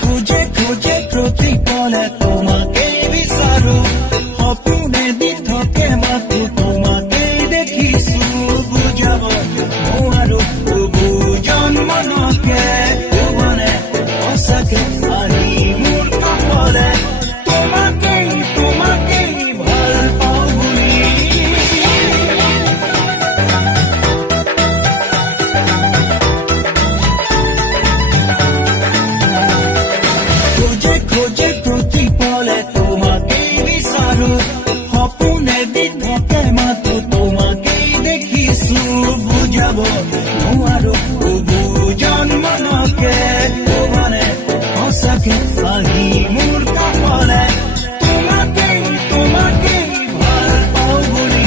খুঁজে খুঁজে প্রতিপলে তোমাকে বিচাৰো সপোনে দি থাকে মাথো তোমাকে দেখিছো বুজাব নোৱাৰো বুজন মনকে মানে সঁচাকে আহি মোৰ কাষলে তোমাকেই তোমাকেই ভাল পাওঁ বুলি খুঁজে খুঁজে প্রতিপলে তোমাকে বিচাৰো সপোনে দি থাকে মাথো তোমাকেই দেখিছো বুজাব নোৱাৰো বুজন মনকে মানে সঁচাকে আহি মোৰ কাষলে তোমাকেই তোমাকেই ভাল পাওঁ বুলি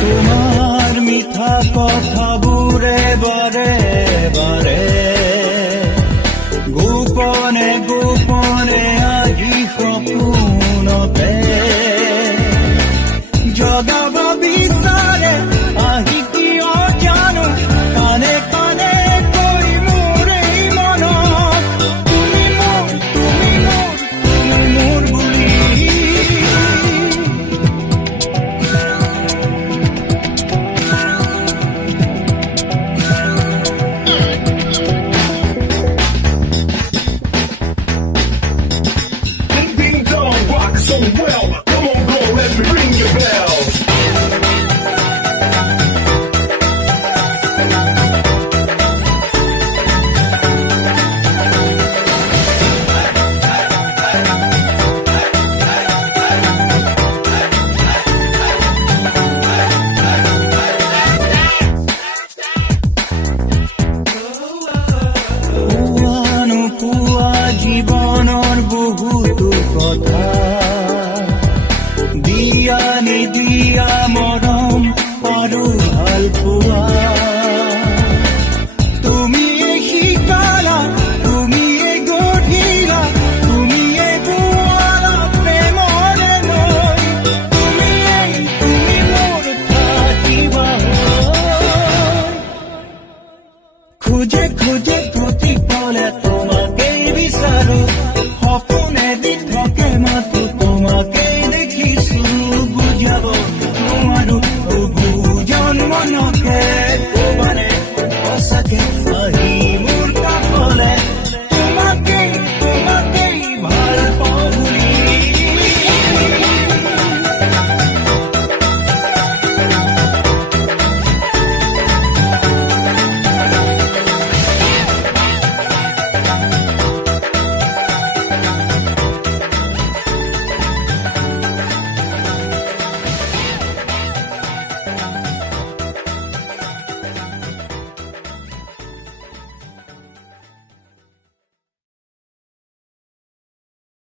তোমার মিঠা কথাবোৰে বাৰে বাৰে গোপনে গোপনে আহি সপোনতে জগাব বিচাৰে